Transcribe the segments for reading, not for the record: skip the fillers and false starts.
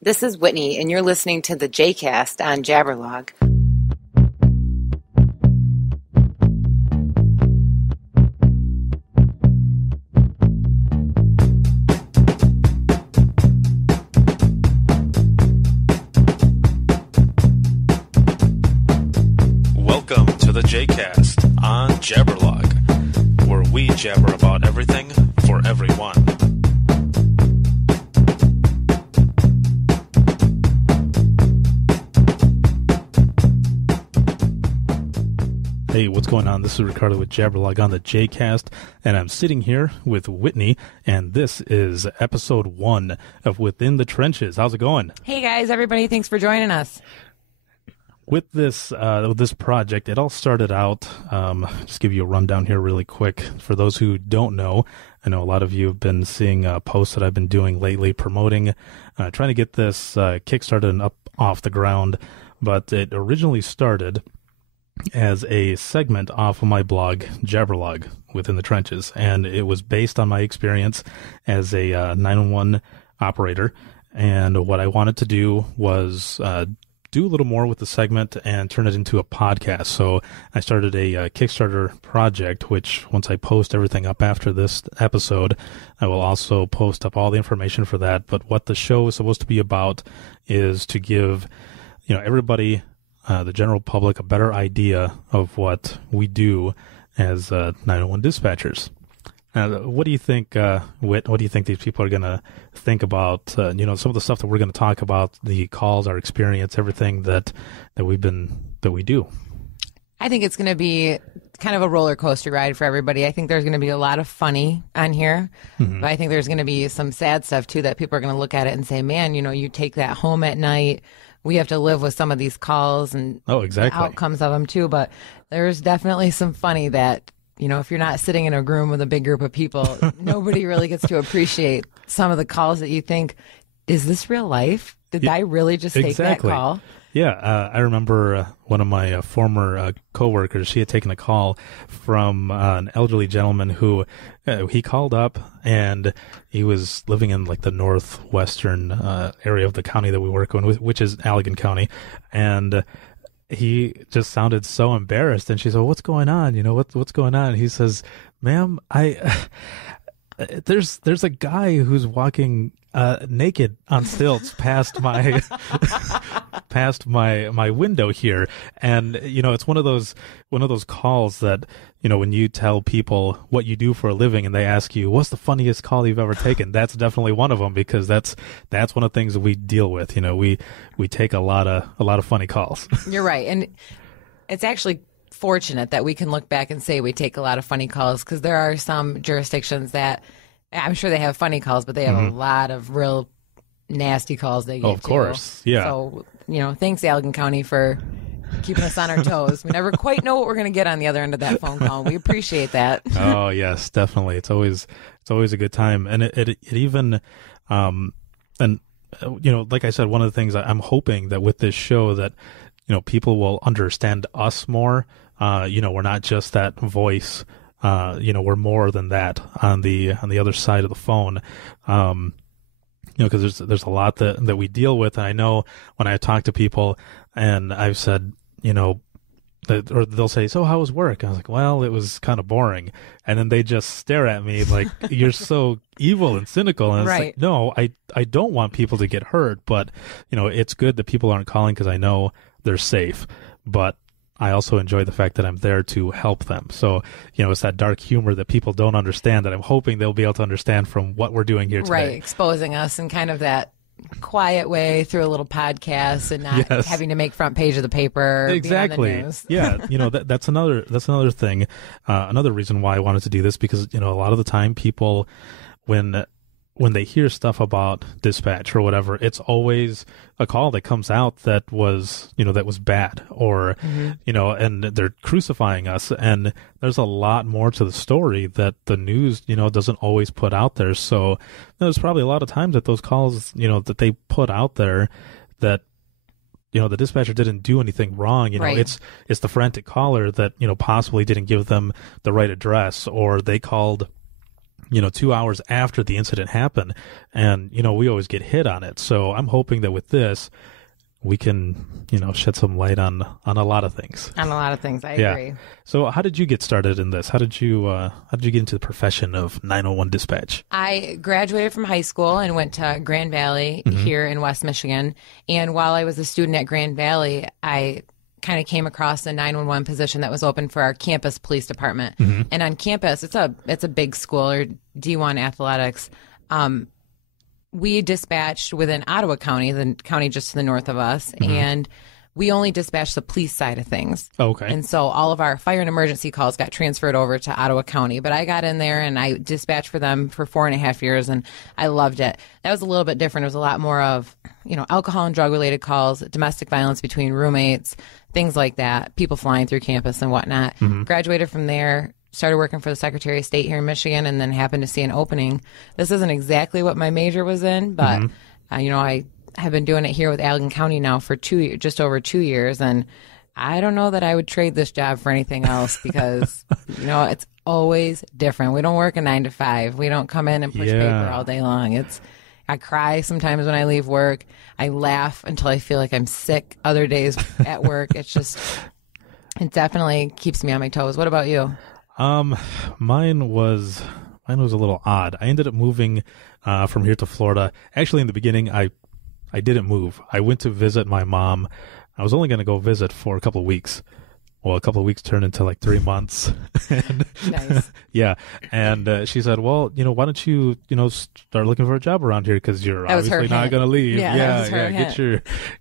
This is Whitney, and you're listening to the J-Cast on Jabberlog. Welcome to the J-Cast on Jabberlog, where we jabber about everything for everyone. Hey, what's going on? This is Ricardo with Jabberlog on the J-Cast, and I'm sitting here with Whitney, and this is episode 1 of Within the Trenches. How's it going? Hey guys, everybody, thanks for joining us. With this project, it all started out, just give you a rundown here really quick. For those who don't know, I know a lot of you have been seeing posts that I've been doing lately promoting, trying to get this Kickstarter and up off the ground, but it originally started as a segment off of my blog, Jabberlog, Within the Trenches, and it was based on my experience as a 911 operator, and what I wanted to do was do a little more with the segment and turn it into a podcast. So I started a Kickstarter project, which once I post everything up after this episode, I will also post up all the information for that. But what the show is supposed to be about is to give, everybody, the general public, a better idea of what we do as 911 dispatchers. What do you think, Whit? What do you think these people are going to think about? Some of the stuff that we're going to talk about, the calls, our experience, everything that we do. I think it's going to be kind of a roller coaster ride for everybody. I think there's going to be a lot of funny on here, but I think there's going to be some sad stuff too that people are going to look at it and say, "Man, you take that home at night. We have to live with some of these calls and the outcomes of them too." But there's definitely some funny that. If you're not sitting in a room with a big group of people, nobody really gets to appreciate some of the calls that you think, is this real life? Did I really just take that call? Yeah, I remember one of my former coworkers, she had taken a call from an elderly gentleman who he called up, and he was living in like the northwestern area of the county that we work in, which is Allegan County, and he just sounded so embarrassed, and she said, "What's going on? What's going on?" And he says, "Ma'am, there's a guy who's walking naked on stilts past my my window here." And it's one of those calls that when you tell people what you do for a living and they ask you what's the funniest call you've ever taken, that's definitely one of them, because that's one of the things that we deal with. We take a lot of funny calls. You're right, and it's actually fortunate that we can look back and say we take a lot of funny calls, because there are some jurisdictions that I'm sure they have funny calls, but they have a lot of real nasty calls they get. Oh, of course, yeah. So, thanks, Allegan County, for keeping us on our toes. We never quite know what we're going to get on the other end of that phone call. We appreciate that. Oh, yes, definitely. It's always a good time, and it even, like I said, one of the things I'm hoping that with this show that people will understand us more. We're not just that voice. We're more than that on the other side of the phone. Because there's a lot that we deal with. And I know when I talk to people and I've said, or they'll say, "So how was work?" I was like, "Well, it was kind of boring." And then they just stare at me like, "You're so evil and cynical." And it's like, no, I don't want people to get hurt, but it's good that people aren't calling because I know they're safe. But I also enjoy the fact that I'm there to help them. So, it's that dark humor that people don't understand that I'm hoping they'll be able to understand from what we're doing here today. Right, exposing us in kind of that quiet way through a little podcast and not having to make front page of the paper. Exactly. Be on the news. Yeah, that's another thing. Another reason why I wanted to do this, because a lot of the time people, when they hear stuff about dispatch or whatever, it's always a call that comes out that was bad, or, and they're crucifying us. And there's a lot more to the story that the news, doesn't always put out there. So there's probably a lot of times that those calls, that they put out there that, the dispatcher didn't do anything wrong. It's the frantic caller that, possibly didn't give them the right address, or they called 2 hours after the incident happened. And, we always get hit on it. So I'm hoping that with this, we can, shed some light on a lot of things. On a lot of things, I agree. So how did you get started in this? How did you get into the profession of 911 dispatch? I graduated from high school and went to Grand Valley here in West Michigan. And while I was a student at Grand Valley, I kind of came across a 911 position that was open for our campus police department. And on campus, it's a big school, or D1 athletics. We dispatched within Ottawa County, the county just to the north of us, and we only dispatched the police side of things. Okay. And so all of our fire and emergency calls got transferred over to Ottawa County. But I got in there and I dispatched for them for 4.5 years, and I loved it. That was a little bit different. It was a lot more of, alcohol and drug-related calls, domestic violence between roommates, things like that, people flying through campus and whatnot. Graduated from there. Started working for the Secretary of State here in Michigan, and then happened to see an opening. This isn't exactly what my major was in, but I have been doing it here with Allegan County now for just over 2 years, and I don't know that I would trade this job for anything else because it's always different. We don't work a 9 to 5. We don't come in and push paper all day long. I cry sometimes when I leave work. I laugh until I feel like I'm sick other days at work. It definitely keeps me on my toes. What about you? Mine was a little odd. I ended up moving from here to Florida. Actually, in the beginning, I didn't move. I went to visit my mom. I was only going to go visit for a couple of weeks. Well, a couple of weeks turned into like 3 months. Nice. Yeah. And she said, well, why don't you, start looking for a job around here because you're obviously not going to leave. Yeah.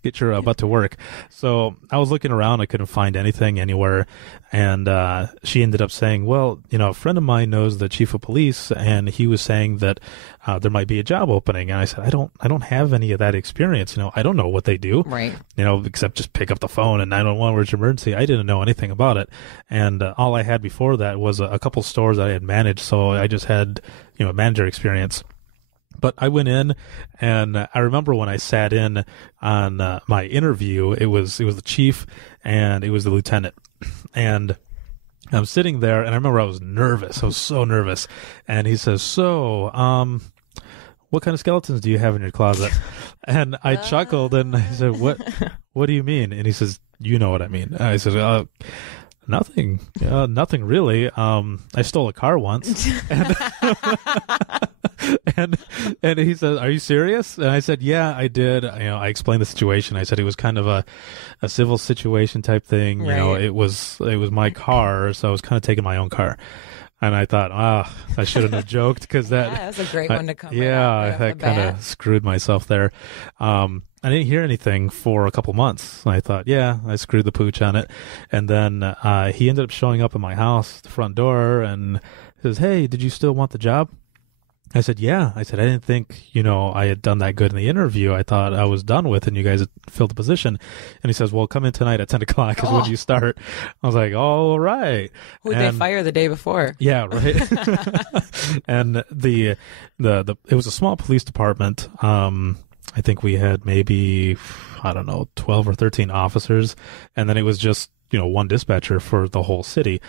Get your butt to work. So I was looking around. I couldn't find anything anywhere. And she ended up saying, well, a friend of mine knows the chief of police, and he was saying that there might be a job opening. And I said, I don't have any of that experience. I don't know what they do. Right. Except just pick up the phone and 911, where's your emergency? I didn't know anything about it. And all I had before that was a couple stores that I had managed. So I just had, manager experience. But I went in, and I remember when I sat in on my interview, it was the chief and it was the lieutenant. And I'm sitting there, and I remember I was nervous. I was so nervous. And he says, so, what kind of skeletons do you have in your closet? And I chuckled, and I said, what do you mean? And he says, you know what I mean. And I said, nothing. Nothing really. I stole a car once. And he said, are you serious? And I said, yeah, I did. I explained the situation. I said it was kind of a civil situation type thing. Right. It was my car, so I was kind of taking my own car. And I thought, I shouldn't have joked because that's a great one to come. Yeah, I kind of screwed myself there. I didn't hear anything for a couple months. I thought, yeah, I screwed the pooch on it. And then he ended up showing up at my house, the front door, and says, hey, did you still want the job? I said, yeah. I said, I didn't think, I had done that good in the interview. I thought I was done with, and you guys had filled the position. And he says, well, come in tonight at 10 o'clock is when you start. I was like, all right. Who'd they fire the day before? Yeah, right. And it was a small police department. I think we had maybe, 12 or 13 officers. And then it was just, one dispatcher for the whole city.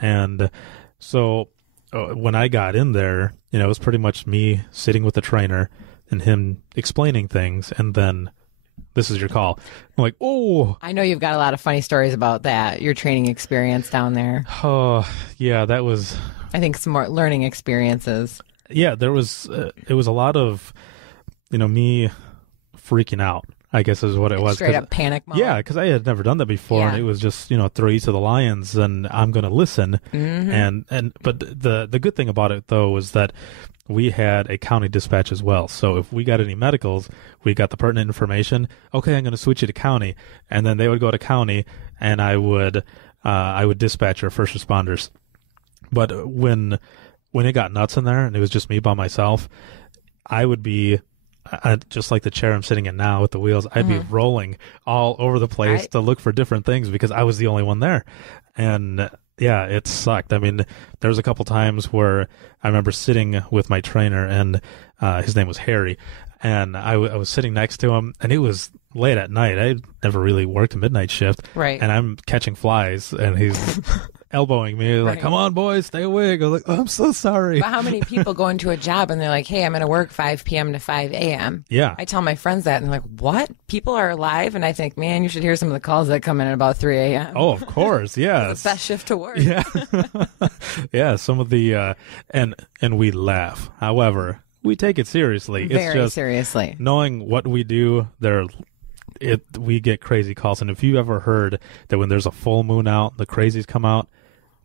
And so when I got in there, it was pretty much me sitting with the trainer and him explaining things, and then this is your call. I'm like, oh. I know you've got a lot of funny stories about that, your training experience down there. Oh, yeah, that was... I think some more learning experiences. Yeah, it was a lot of, me freaking out, I guess is what it was. Straight up panic mode. Yeah, because I had never done that before, and it was just, throw you to the lions, and I'm going to listen. But the good thing about it, though, was that we had a county dispatch as well. So if we got any medicals, we got the pertinent information. Okay, I'm going to switch you to county, and then they would go to county, and I would dispatch our first responders. But when it got nuts in there, and it was just me by myself, I would be... just like the chair I'm sitting in now with the wheels, I'd be rolling all over the place to look for different things because I was the only one there. And yeah, it sucked. I mean, there was a couple times where I remember sitting with my trainer, and his name was Harry, and I was sitting next to him, and it was late at night. I never really worked a midnight shift. Right. And I'm catching flies, and he's elbowing me, like, Right. come on, boys, stay awake. I was like, oh, I'm so sorry. But how many people go into a job and they're like, hey, I'm going to work 5 p.m. to 5 a.m.? Yeah. I tell my friends that, and they're like, what? People are alive? And I think, man, you should hear some of the calls that come in at about 3 a.m. Oh, of course. Yeah. It's the best shift to work. Yeah. Yeah. Some of the, and we laugh. However, we take it seriously. It's Very just seriously. knowing what we do, we get crazy calls. And if you ever heard that when there's a full moon out, the crazies come out,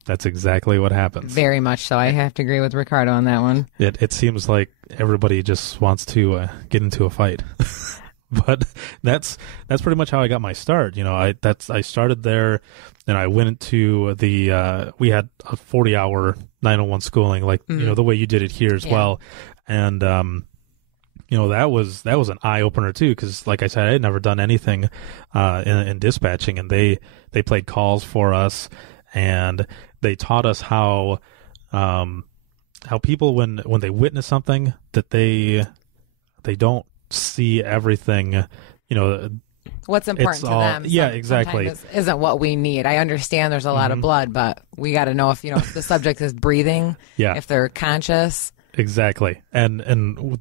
that's exactly what happens. Very much so. I have to agree with Ricardo on that one. It seems like everybody just wants to get into a fight. But that's pretty much how I got my start. I started there, and I went into the we had a 40-hour 901 schooling, like the way you did it here as well, and that was an eye opener too, because like I said, I had never done anything in dispatching, and they played calls for us, and they taught us how people when they witness something that they don't see everything, what's important to them. Yeah, exactly. Sometimes isn't what we need. I understand there's a lot of blood, but we got to know if the subject is breathing, if they're conscious. Exactly. And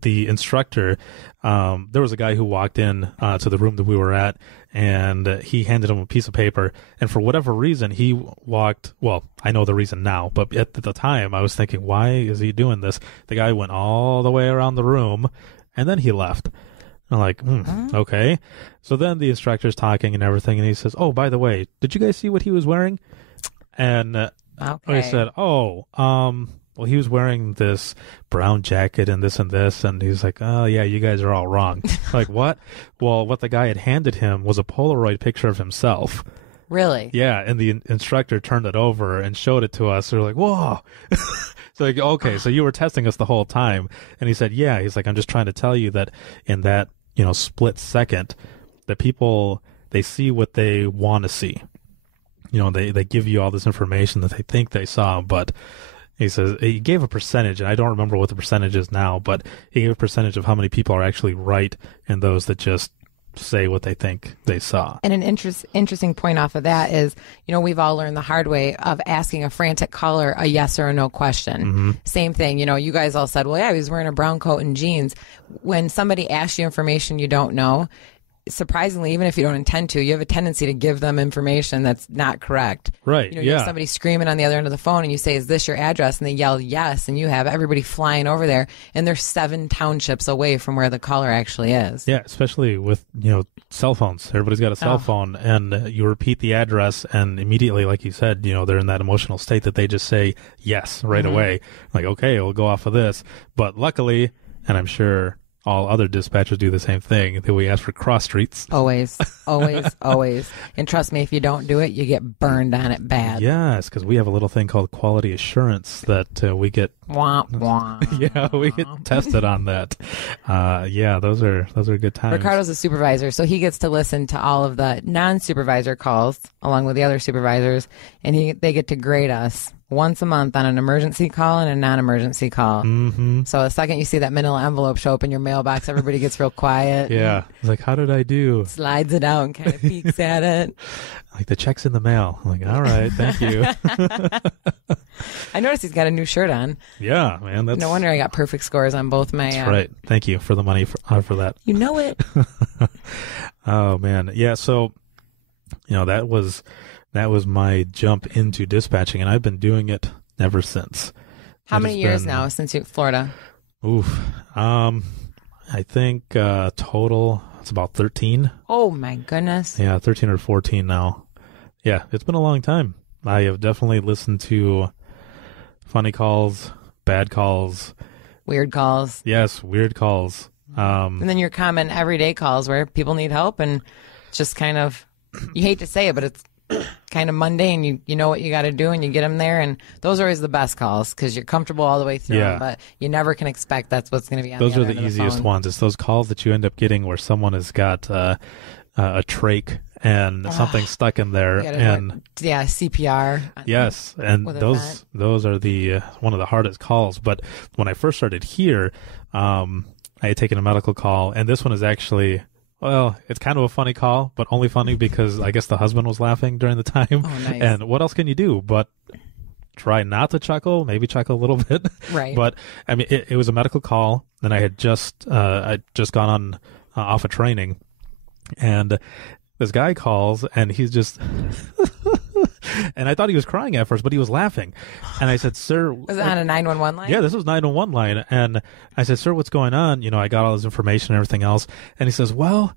the instructor, there was a guy who walked in to the room that we were at, and he handed him a piece of paper. And for whatever reason, he walked, well, I know the reason now, but at the time I was thinking, why is he doing this? The guy went all the way around the room, and then he left. I'm like, okay. So then the instructor's talking and everything, and he says, oh, by the way, did you guys see what he was wearing? And I said, well, he was wearing this brown jacket and this, and he's like, oh, yeah, you guys are all wrong. Like, what? Well, what the guy had handed him was a Polaroid picture of himself. Really? Yeah, and the instructor turned it over and showed it to us. We're like, whoa. So, like, okay, so you were testing us the whole time. And he said, yeah. He's like, I'm just trying to tell you that in that, split second, that people, they see what they want to see. They give you all this information that they think they saw, but he says he gave a percentage, and I don't remember what the percentage is now, but he gave a percentage of how many people are actually right and those that just say what they think they saw. And an interesting point off of that is, we've all learned the hard way of asking a frantic caller a yes or a no question. Same thing, you guys all said, well, yeah, he was wearing a brown coat and jeans. When somebody asks you information you don't know, surprisingly, even if you don't intend to, you have a tendency to give them information that's not correct. Right. You have somebody screaming on the other end of the phone, and you say, is this your address? And they yell yes, and you have everybody flying over there, and they're 7 townships away from where the caller actually is. Yeah, especially with, cell phones. Everybody's got a cell phone, and you repeat the address, and immediately, like you said, they're in that emotional state that they just say yes right away. Like, okay, we'll go off of this. But luckily, and I'm sure all other dispatchers do the same thing, that we ask for cross streets. Always, always, always. And trust me, if you don't do it, you get burned on it bad. Yes, because we have a little thing called quality assurance that we get. Wah, wah. Yeah, we get tested on that. Yeah, those are good times. Ricardo's a supervisor, so he gets to listen to all of the non-supervisor calls along with the other supervisors, and they get to grade us once a month on an emergency call and a non-emergency call. So the second you see that manila envelope show up in your mailbox, everybody gets real quiet. Yeah. It's like, how did I do? Slides it out and kind of peeks at it. Like, the check's in the mail. I'm like, all right, thank you. I noticed he's got a new shirt on. Yeah, man. That's No wonder I got perfect scores on both my... That's right. Thank you for the money for that. You know it. Oh, man. Yeah, so, that was my jump into dispatching, and I've been doing it ever since. How many years now since Florida? Oof. I think total it's about 13. Oh my goodness. Yeah, 13 or 14 now. Yeah, it's been a long time. I have definitely listened to funny calls, bad calls, weird calls. Yes, weird calls. And then your common everyday calls where people need help, and it's just kind of, you hate to say it, but it's kind of mundane. You know what you got to do, and you get them there, and those are always the best calls because you're comfortable all the way through them, but you never can expect that's what's going to be on those the are other the end of easiest phone. ones. It's those calls that you end up getting where someone has got a trach and something stuck in there, and CPR. Yes, and those are the one of the hardest calls. But when I first started here, I had taken a medical call, and this one is actually Well, it's kind of a funny call, but only funny because I guess the husband was laughing during the time. Oh, nice. And what else can you do but try not to chuckle, maybe chuckle a little bit. Right. But I mean, it was a medical call, and I had just gone on off of training, and this guy calls, and he's just, and I thought he was crying at first, but he was laughing, and I said, "Sir, was it on a 911 line?" Yeah, this was 911 line, and I said, "Sir, what's going on?" You know, I got all his information and everything else, and he says, "Well,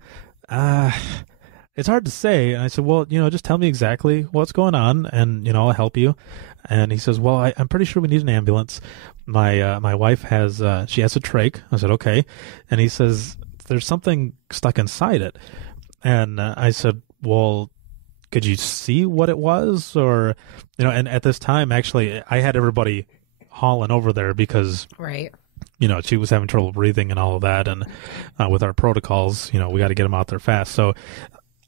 it's hard to say." And I said, "Well, you know, just tell me exactly what's going on, and you know, I'll help you." And he says, "Well, I'm pretty sure we need an ambulance. My wife has she has a trach." I said, "Okay," and he says, "There's something stuck inside it." And I said, "Well, could you see what it was?" Or, you know, and at this time, actually, I had everybody hauling over there because, right, you know, she was having trouble breathing and all of that. And with our protocols, you know, we got to get them out there fast. So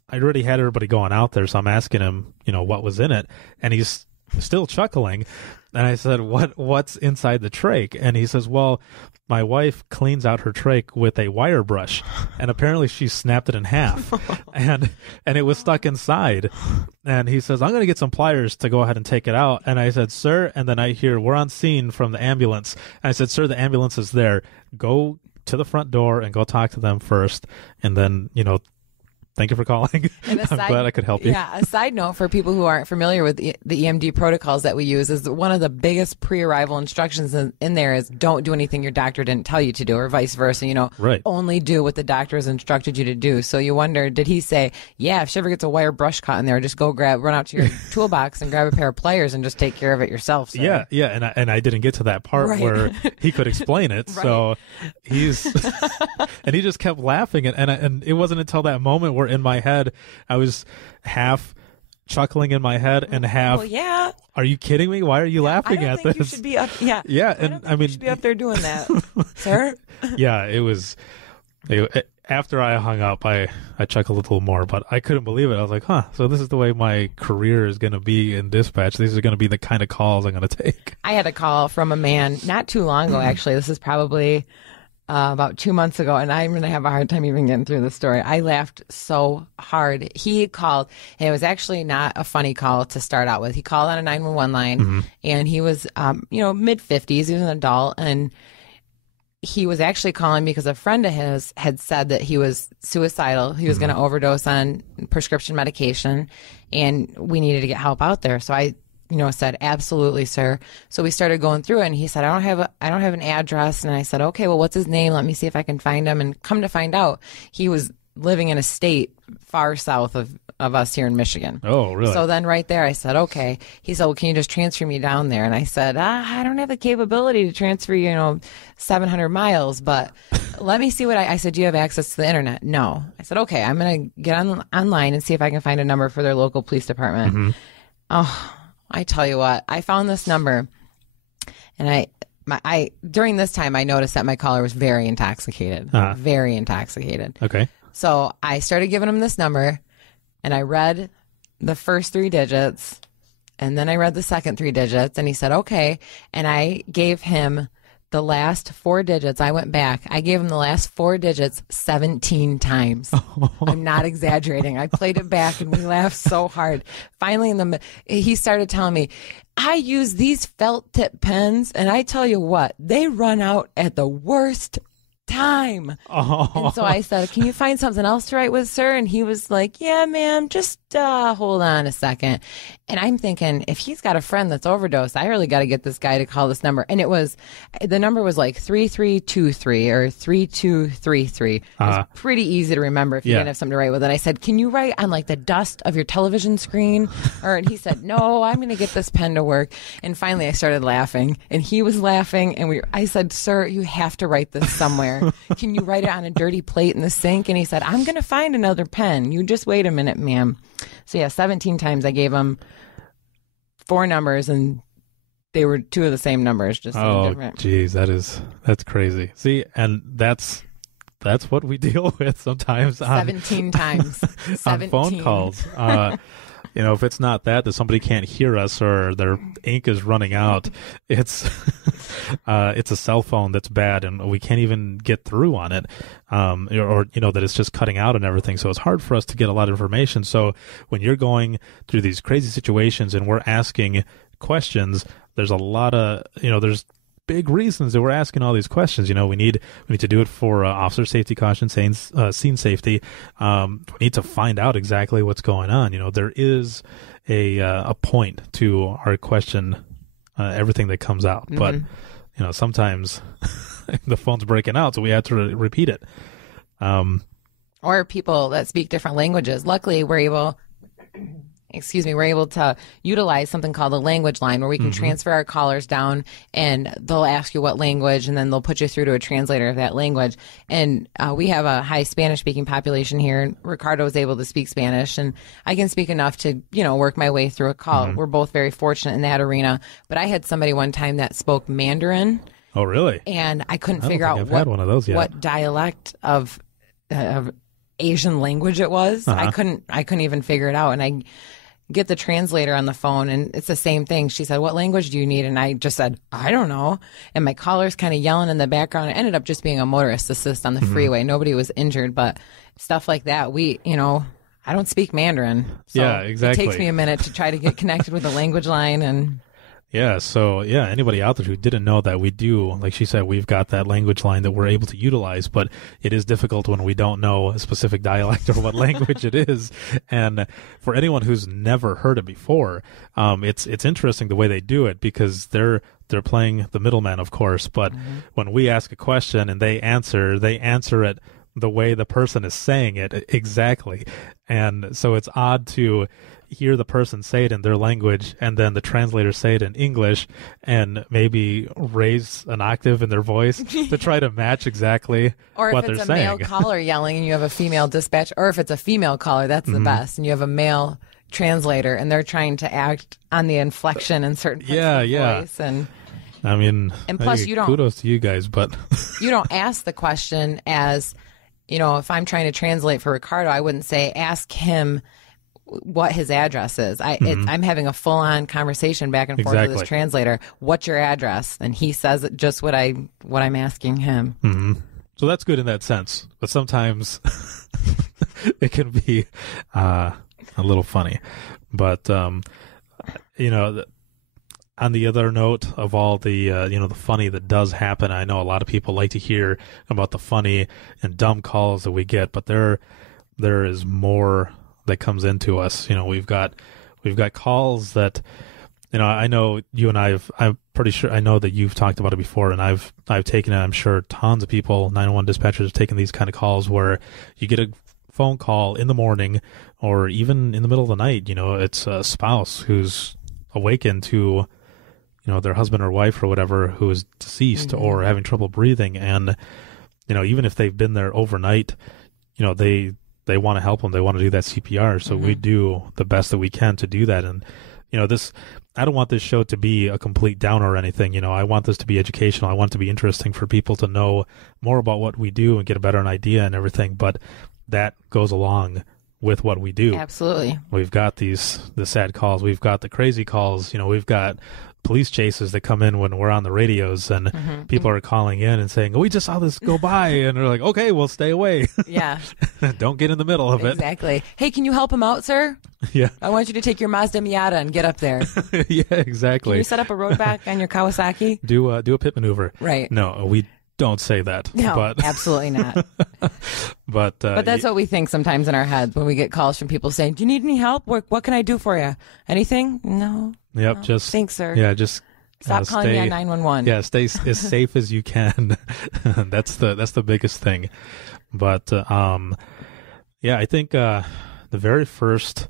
I already had everybody going out there. So I'm asking him, you know, what was in it. And he's still chuckling. And I said, what's inside the trach? And he says, "Well, my wife cleans out her trach with a wire brush, and apparently she snapped it in half, and it was stuck inside." And he says, "I'm going to get some pliers to go ahead and take it out." And I said, "Sir," and then I hear, "We're on scene from the ambulance." And I said, "Sir, the ambulance is there. Go to the front door and go talk to them first, and then, you know, thank you for calling. I'm glad I could help you." Yeah, a side note for people who aren't familiar with the EMD protocols that we use is that one of the biggest pre-arrival instructions in there is don't do anything your doctor didn't tell you to do, or vice versa. You know, right. Only do what the doctor has instructed you to do. So you wonder, did he say, yeah, if she ever gets a wire brush caught in there, just go run out to your toolbox and grab a pair of pliers and just take care of it yourself? Sir. Yeah, and I didn't get to that part right. where he could explain it. Right. So he's and he just kept laughing, and it wasn't until that moment where in my head I was half chuckling in my head and half, well, yeah. Are you kidding me? Why are you laughing at this? You should be up, yeah. Yeah, and I mean, you should be up there doing that, sir. Yeah, it was. After I hung up, I chuckled a little more, but I couldn't believe it. I was like, huh, so this is the way my career is going to be in dispatch. These are going to be the kind of calls I'm going to take. I had a call from a man not too long ago, actually. This is probably about 2 months ago, and I'm going to have a hard time even getting through the story. I laughed so hard. He called, and it was actually not a funny call to start out with. He called on a 911 line, and he was, mid-50s. He was an adult, and he was actually calling because a friend of his had said that he was suicidal. He was going to overdose on prescription medication, and we needed to get help out there. So I said, "Absolutely, sir." So we started going through it, and he said, I don't have an address. And I said, "Okay, well, what's his name? Let me see if I can find him." And come to find out, he was living in a state far south of us here in Michigan. Oh, really? So then right there, I said, "Okay." He said, "Well, can you just transfer me down there?" And I said, "I don't have the capability to transfer, 700 miles, but let me see what I said, "Do you have access to the internet?" "No." I said, "Okay, I'm going to get online and see if I can find a number for their local police department." Oh, I tell you what, I found this number, and I during this time, I noticed that my caller was very intoxicated, very intoxicated. Okay. So I started giving him this number, and I read the first 3 digits, and then I read the second 3 digits, and he said, "Okay." And I gave him the last 4 digits. I went back. I gave him the last 4 digits 17 times. I'm not exaggerating. I played it back, and we laughed so hard. Finally, he started telling me, "I use these felt tip pens, and I tell you what, they run out at the worst time." And so I said, "Can you find something else to write with, sir?" And he was like, "Yeah, ma'am, just hold on a second." And I'm thinking, if he's got a friend that's overdosed, I really got to get this guy to call this number. And the number was like 3323 or 3233. It was pretty easy to remember if you didn't have something to write with. And I said, "Can you write on like the dust of your television screen?" And he said, "No, I'm going to get this pen to work." And finally I started laughing, and he was laughing, and I said, "Sir, you have to write this somewhere. Can you write it on a dirty plate in the sink?" And he said, "I'm going to find another pen. You just wait a minute, ma'am." So 17 times I gave him 4 numbers, and they were 2 of the same numbers, just different. Geez, that's crazy. See, and that's what we deal with sometimes 17 times. 17. On phone calls. if it's not that somebody can't hear us or their ink is running out, it's it's a cell phone that's bad and we can't even get through on it, or that it's just cutting out and everything. So it's hard for us to get a lot of information. So when you're going through these crazy situations and we're asking questions, there's a lot of there's big reasons that we're asking all these questions. We need to do it for officer safety, caution, scene safety. We need to find out exactly what's going on. There is a point to our question, everything that comes out, but sometimes the phone's breaking out, so we have to repeat it. Or people that speak different languages. Luckily, we're able to utilize something called a language line, where we can transfer our callers down and they'll ask you what language, and then they'll put you through to a translator of that language. And we have a high Spanish speaking population here. Ricardo is able to speak Spanish, and I can speak enough to, work my way through a call. We're both very fortunate in that arena. But I had somebody one time that spoke Mandarin. Oh, really? And I couldn't figure out what dialect of Asian language it was. I couldn't even figure it out. And I get the translator on the phone, and it's the same thing. She said, "What language do you need?" And I just said, "I don't know." And my caller's kind of yelling in the background. It ended up just being a motorist assist on the freeway. Nobody was injured, but stuff like that. I don't speak Mandarin. So yeah, exactly. It takes me a minute to try to get connected with the language line. And yeah, so anybody out there who didn't know that, we do, like she said, we've got that language line that we're able to utilize, but it is difficult when we don't know a specific dialect or what language it is. And for anyone who's never heard it before, it's interesting the way they do it, because they're playing the middleman, of course, but when we ask a question and they answer it the way the person is saying it exactly. And so it's odd to hear the person say it in their language and then the translator say it in English and maybe raise an octave in their voice to try to match exactly what they're saying. Or if it's a male caller yelling and you have a female dispatch, or if it's a female caller, that's the best, and you have a male translator and they're trying to act on the inflection in certain parts of the voice. And I mean, and plus kudos to you guys, but you don't ask the question as, if I'm trying to translate for Ricardo, I wouldn't say, ask him what his address is. I'm having a full-on conversation back and forth with this translator. What's your address? And he says just what I'm asking him. So that's good in that sense, but sometimes it can be a little funny. But on the other note of all the the funny that does happen, I know a lot of people like to hear about the funny and dumb calls that we get, but there is more that comes into us. We've got calls that, I know you and I'm pretty sure, I know that you've talked about it before, and I've taken it. I'm sure tons of people, 911 dispatchers, have taken these kind of calls where you get a phone call in the morning or even in the middle of the night. It's a spouse who's awakened to, their husband or wife or whatever who is deceased or having trouble breathing. And, even if they've been there overnight, they want to help them. They want to do that CPR. So we do the best that we can to do that. And, I don't want this show to be a complete downer or anything. I want this to be educational. I want it to be interesting for people to know more about what we do and get a better idea and everything. But that goes along with what we do. Absolutely. We've got the sad calls. We've got the crazy calls. We've got police chases that come in when we're on the radios, and people are calling in and saying, "Oh, we just saw this go by," and they're like, "Okay, well, stay away." Yeah. Don't get in the middle of it. Exactly. Hey, can you help him out, sir? Yeah. I want you to take your Mazda Miata and get up there. Yeah, exactly. Can you set up a road back on your Kawasaki? Do a pit maneuver. Right. No, we don't say that. No, but absolutely not. But that's what we think sometimes in our heads when we get calls from people saying, "Do you need any help? What can I do for you? Anything?" No. Yep. No. Just thanks, sir. Yeah. Just stop calling me on 911. Yeah. Stay as safe as you can. That's the biggest thing. But yeah, I think the very first,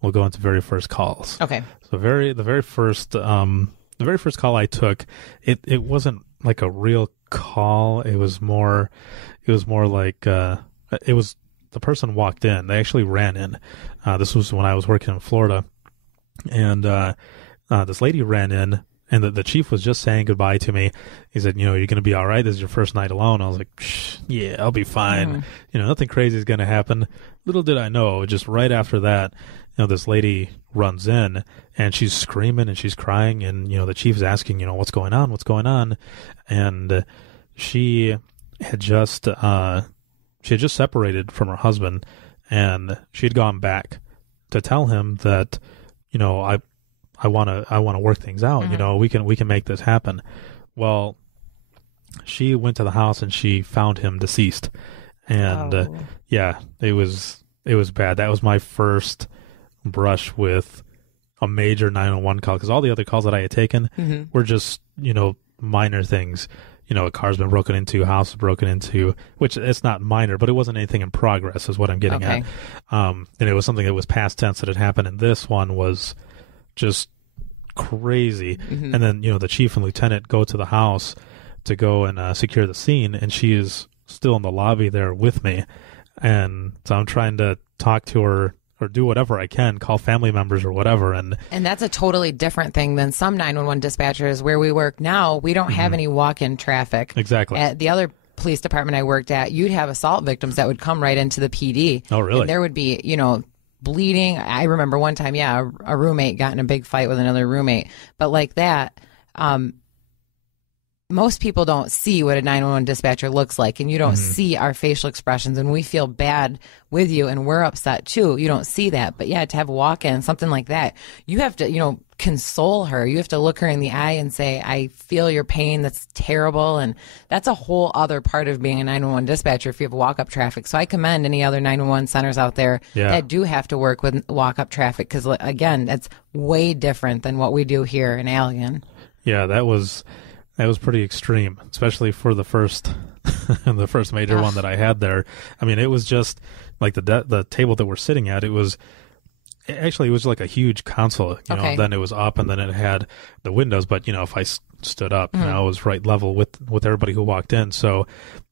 we'll go into very first calls. Okay. So the very first call I took, it wasn't like a real call. It was more like it was, the person walked in. They actually ran in. This was when I was working in Florida, and this lady ran in And the chief was just saying goodbye to me. He said, you're going to be all right. This is your first night alone. I was like, yeah, I'll be fine. Nothing crazy is going to happen. Little did I know, just right after that, this lady runs in and she's screaming and she's crying. And, the chief's asking, what's going on? What's going on? And she had just separated from her husband, and she'd gone back to tell him that, I want to work things out. We can make this happen. Well, she went to the house and she found him deceased, and it was bad. That was my first brush with a major 911 call, because all the other calls that I had taken were just minor things. A car's been broken into, a house is broken into, which it's not minor, but it wasn't anything in progress is what I'm getting at. And it was something that was past tense that had happened, and this one was just crazy. And then, the chief and lieutenant go to the house to go and secure the scene, and she is still in the lobby there with me. And so I'm trying to talk to her or do whatever I can, call family members or whatever. And that's a totally different thing than some 911 dispatchers where we work now. We don't have any walk-in traffic. Exactly. At the other police department I worked at, you'd have assault victims that would come right into the PD. Oh, really? And there would be, bleeding. I remember one time, a roommate got in a big fight with another roommate. But like that, most people don't see what a 911 dispatcher looks like, and you don't see our facial expressions, and we feel bad with you, and we're upset too. You don't see that. But to have a walk-in, something like that, you have to, console her. You have to look her in the eye and say, I feel your pain. That's terrible. And that's a whole other part of being a 911 dispatcher if you have walk-up traffic. So I commend any other 911 centers out there that do have to work with walk-up traffic, because, again, that's way different than what we do here in Allegan. Yeah, that was pretty extreme, especially for the first major one that I had there. I mean, it was just like the table that we're sitting at. It was like a huge console. Then it was up, and then it had the windows. But if I stood up, I was right level with everybody who walked in. So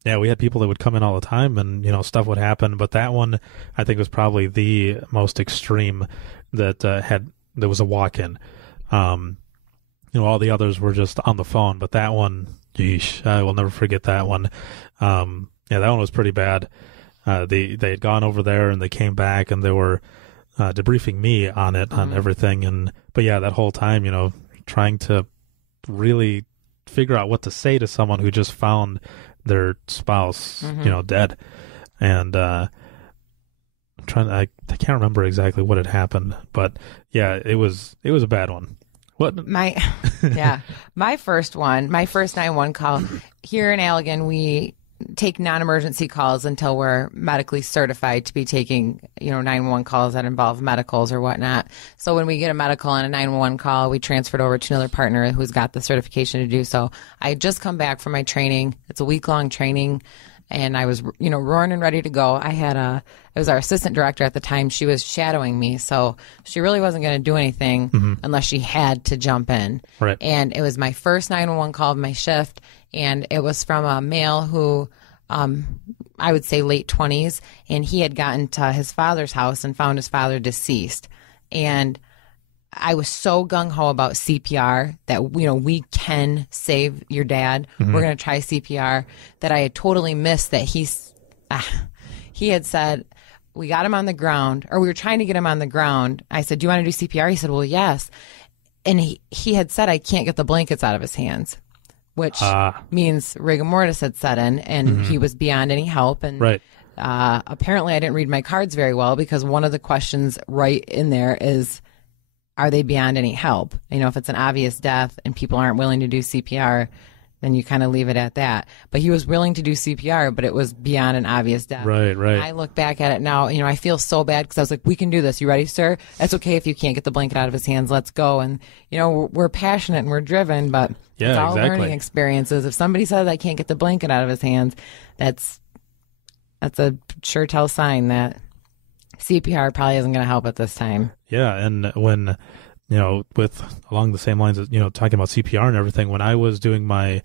yeah, we had people that would come in all the time, and stuff would happen. But that one, I think, was probably the most extreme that there was a walk-in. All the others were just on the phone, but that one, geesh, I will never forget that one. That one was pretty bad. They had gone over there and they came back and they were debriefing me on it, on everything. But that whole time, trying to really figure out what to say to someone who just found their spouse, dead. And I can't remember exactly what had happened, but it was a bad one. What? My first 911 call here in Allegan, we take non-emergency calls until we're medically certified to be taking, 911 calls that involve medicals or whatnot. So when we get a medical and a 911 call, we transfer it over to another partner who's got the certification to do so. I had just come back from my training. It's a week-long training. And I was, roaring and ready to go. It was our assistant director at the time. She was shadowing me. So she really wasn't going to do anything unless she had to jump in. Right. And it was my first 911 call of my shift. And it was from a male who, I would say late 20s. And he had gotten to his father's house and found his father deceased. And I was so gung-ho about CPR that, we can save your dad. We're going to try CPR, that I had totally missed that he had said, we got him on the ground, or we were trying to get him on the ground. I said, do you want to do CPR? He said, well, yes. And he had said, I can't get the blankets out of his hands, which means rigor mortis had set in, and he was beyond any help. And right. Apparently I didn't read my cards very well, because one of the questions right in there is, are they beyond any help? If it's an obvious death and people aren't willing to do CPR, then you kind of leave it at that. But he was willing to do CPR, but it was beyond an obvious death. Right. I look back at it now, I feel so bad, because I was like, we can do this. You ready, sir? That's okay if you can't get the blanket out of his hands. Let's go. And, we're passionate and we're driven, but it's all learning experiences. If somebody says I can't get the blanket out of his hands, that's a sure tell sign that CPR probably isn't going to help at this time. Yeah, and when, with along the same lines as, talking about CPR and everything, when I was doing my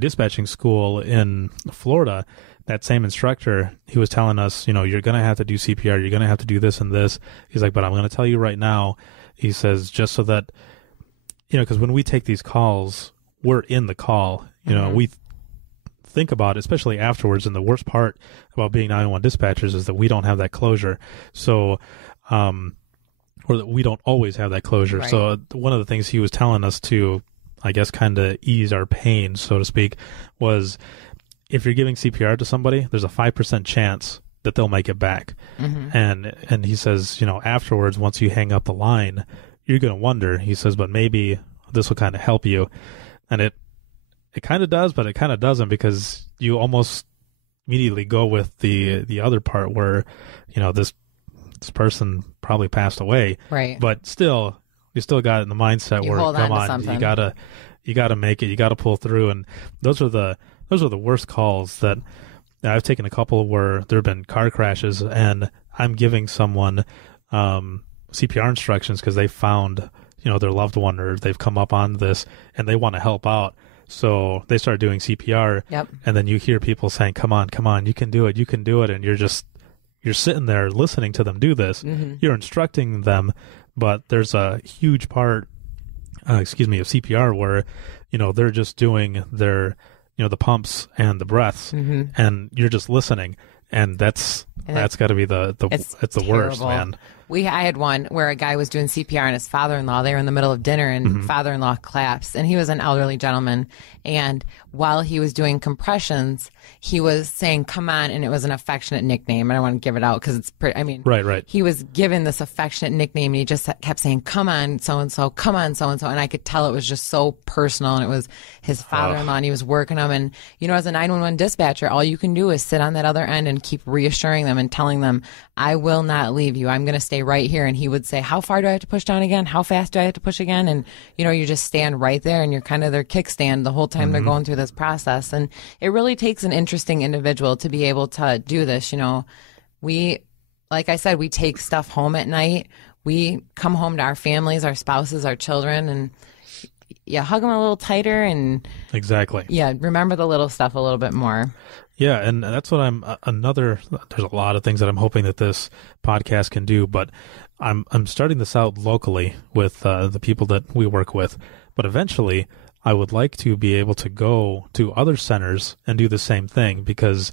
dispatching school in Florida, that same instructor, he was telling us, you're going to have to do CPR, you're going to have to do this and this. He's like, but I'm going to tell you right now, he says, just so that because when we take these calls, we're in the call. We think about it, especially afterwards. And the worst part about being 911 dispatchers is that we don't have that closure. So, or that we don't always have that closure. Right. So one of the things he was telling us to, I guess, kind of ease our pain, so to speak, was if you're giving CPR to somebody, there's a 5% chance that they'll make it back. And he says, afterwards, once you hang up the line, you're going to wonder. He says, but maybe this will kind of help you. And it kind of does, but it kind of doesn't, because you almost immediately go with the other part where, this person probably passed away. Right. But still, you still got it in the mindset where, come on, you gotta make it, you gotta pull through. And those are the worst calls that I've taken. A couple where there have been car crashes, and I'm giving someone CPR instructions because they found their loved one, or they've come up on this and they want to help out. So they start doing CPR. Yep. And then you hear people saying, come on, you can do it. And you're sitting there listening to them do this. You're instructing them, but there's a huge part, of CPR where, they're just doing their, the pumps and the breaths, and you're just listening. And that's got to be it's the worst, man. I had one where a guy was doing CPR on his father-in-law. They were in the middle of dinner, and father-in-law collapsed, and he was an elderly gentleman. And while he was doing compressions, he was saying, come on, and it was an affectionate nickname. I don't want to give it out because it's pretty, right. He was given this affectionate nickname, and he just kept saying, come on, so-and-so, come on, so-and-so. And I could tell it was just so personal, and it was his father-in-law, and he was working him. And, as a 911 dispatcher, all you can do is sit on that other end and keep reassuring them and telling them, I will not leave you. I'm going to stay right here. And he would say, how far do I have to push down again? How fast do I have to push again? And, you just stand right there, and you're kind of their kickstand the whole time they're going through this process. And it really takes an interesting individual to be able to do this. We, like I said, we take stuff home at night. We come home to our families, our spouses, our children, and hug them a little tighter. And exactly. Remember the little stuff a little bit more. Yeah, and that's what there's a lot of things that I'm hoping that this podcast can do, but I'm starting this out locally with the people that we work with. But eventually, I would like to be able to go to other centers and do the same thing, because,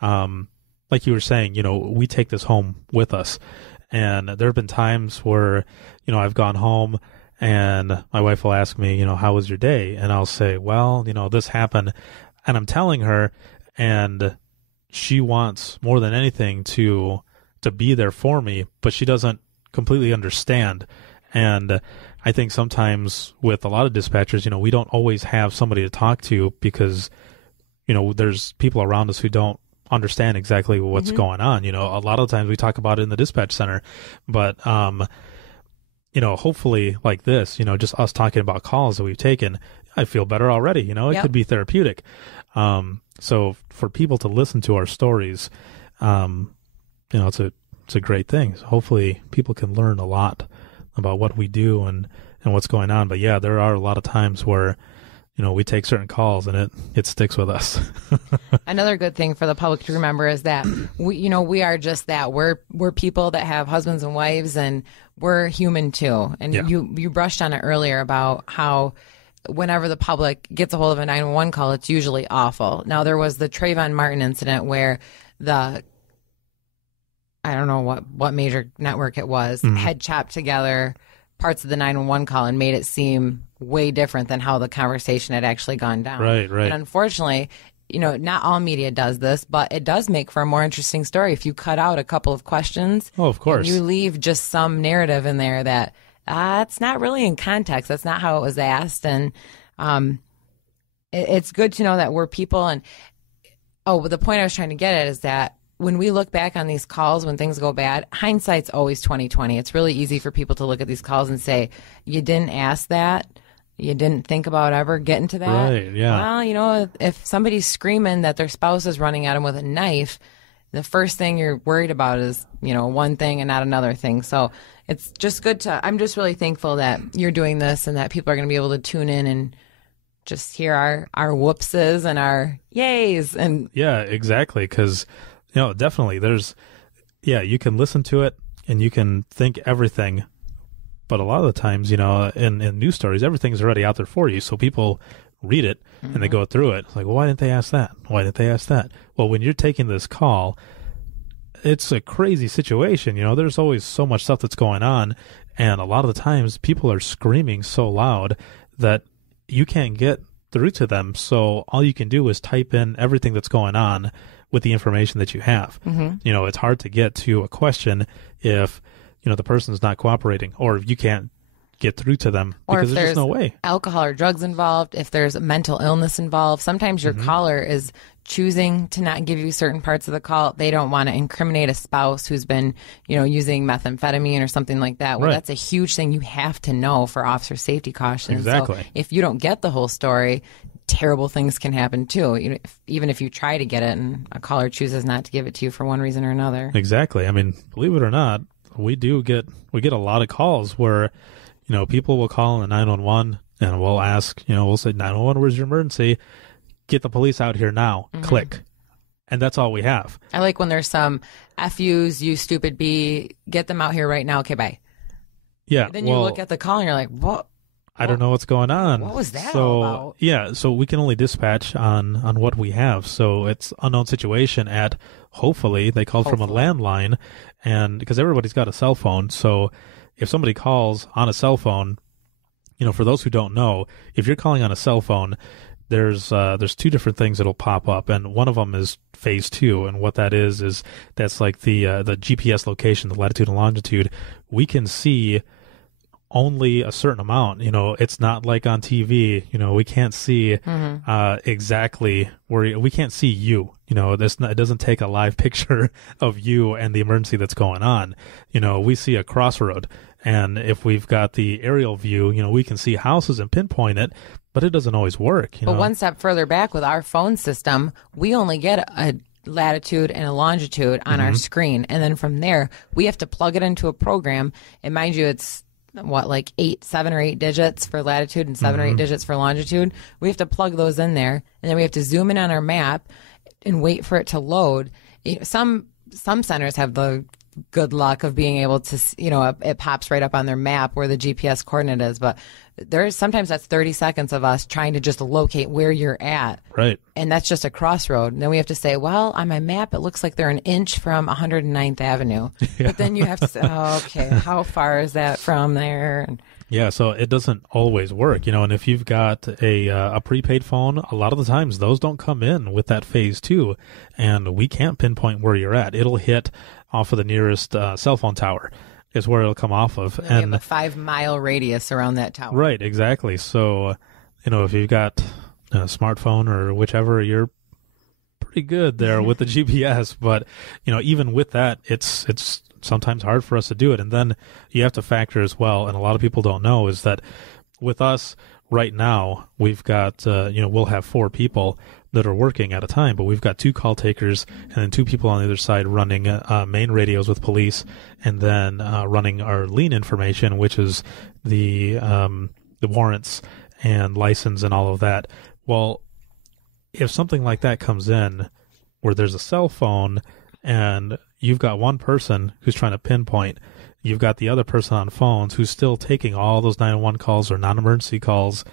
like you were saying, we take this home with us. And there have been times where, I've gone home and my wife will ask me, how was your day? And I'll say, well, this happened. And I'm telling her, and she wants more than anything to be there for me, but she doesn't completely understand. And I think sometimes with a lot of dispatchers, we don't always have somebody to talk to, because, there's people around us who don't understand exactly what's going on. A lot of times we talk about it in the dispatch center, but, hopefully like this, just us talking about calls that we've taken, I feel better already. It could be therapeutic. So for people to listen to our stories, it's a great thing. So hopefully people can learn a lot about what we do and what's going on. But yeah, there are a lot of times where, we take certain calls and it sticks with us. Another good thing for the public to remember is that we are just that. We're people that have husbands and wives, and we're human too. And you brushed on it earlier about how whenever the public gets a hold of a 911 call, it's usually awful. Now, there was the Trayvon Martin incident where I don't know what major network it was, had chopped together parts of the 911 call and made it seem way different than how the conversation had actually gone down. Right. And unfortunately, not all media does this, but it does make for a more interesting story if you cut out a couple of questions. Oh, of course. And you leave just some narrative in there that it's not really in context. That's not how it was asked. And it's good to know that we're people. And the point I was trying to get at is that when we look back on these calls, when things go bad, hindsight's always 20/20. It's really easy for people to look at these calls and say, you didn't ask that. You didn't think about ever getting to that. Right, yeah. Well, if somebody's screaming that their spouse is running at them with a knife, the first thing you're worried about is, one thing and not another thing. So it's just good I'm just really thankful that you're doing this and that people are going to be able to tune in and just hear our whoopses and our yays. And yeah, exactly. Because, definitely you can listen to it and you can think everything, But a lot of the times, you know, in news stories, everything's already out there for you. So people read it and they go through it. Like, well, why didn't they ask that? Why didn't they ask that? Well, when you're taking this call, it's a crazy situation. You know, there's always so much stuff that's going on. And a lot of the times people are screaming so loud that you can't get through to them. So all you can do is type in everything that's going on with the information that you have. You know, it's hard to get to a question if, you know, the person's not cooperating, or if you can't get through to them because there's just no way. Alcohol or drugs involved, if there's mental illness involved, sometimes your caller is choosing to not give you certain parts of the call. They don't want to incriminate a spouse who's been, you know, using methamphetamine or something like that. Well, that's a huge thing you have to know for officer safety caution. Exactly. So if you don't get the whole story, terrible things can happen too. You know, even if you try to get it and a caller chooses not to give it to you for one reason or another. Exactly. I mean, believe it or not, we get a lot of calls where, you know, people will call in 911 and we'll ask, you know, we'll say, 911, where's your emergency? Get the police out here now. Click. And that's all we have. I like when there's some FUs, you stupid B, get them out here right now. Okay, bye. Yeah. Then you look at the call and you're like, what? I don't know what's going on. What was that all about? Yeah, so we can only dispatch on what we have. So it's unknown situation at, hopefully, they called from a landline, and because everybody's got a cell phone. So if somebody calls on a cell phone, you know, for those who don't know, if you're calling on a cell phone, there's two different things that'll pop up, and one of them is phase 2, and what that is that's like the GPS location, the latitude and longitude. We can see only a certain amount. You know, it's not like on TV. You know, we can't see exactly where we can't see you. You know, it doesn't take a live picture of you and the emergency that's going on. You know, we see a crossroad, and if we've got the aerial view, you know, we can see houses and pinpoint it, but it doesn't always work. But one step further back with our phone system, we only get a latitude and a longitude on our screen, and then from there we have to plug it into a program. And mind you, it's like 7 or 8 digits for latitude and 7 or 8 digits for longitude. We have to plug those in there, and then we have to zoom in on our map and wait for it to load. You know, some centers have the good luck of being able to, you know, it pops right up on their map where the GPS coordinate is, but sometimes that's 30 seconds of us trying to just locate where you're at. Right. And that's just a crossroad. And then we have to say, well, on my map, it looks like they're an inch from 109th Avenue. Yeah. But then you have to say, oh, okay, how far is that from there? Yeah, so it doesn't always work, you know, and if you've got a prepaid phone, a lot of the times those don't come in with that phase 2, and we can't pinpoint where you're at. It'll hit off of the nearest cell phone tower is where it'll come off of. And you have a 5-mile radius around that tower. Right, exactly. So, you know, if you've got a smartphone or whichever, you're pretty good there with the GPS. But, you know, even with that, it's sometimes hard for us to do it. And then you have to factor as well, and a lot of people don't know, is that with us right now, we've got, you know, we'll have 4 people that are working at a time, but we've got 2 call takers and then 2 people on the other side running main radios with police, and then running our lien information, which is the warrants and license and all of that. Well, if something like that comes in where there's a cell phone and you've got one person who's trying to pinpoint, you've got the other person on phones who's still taking all those 911 calls or non-emergency calls.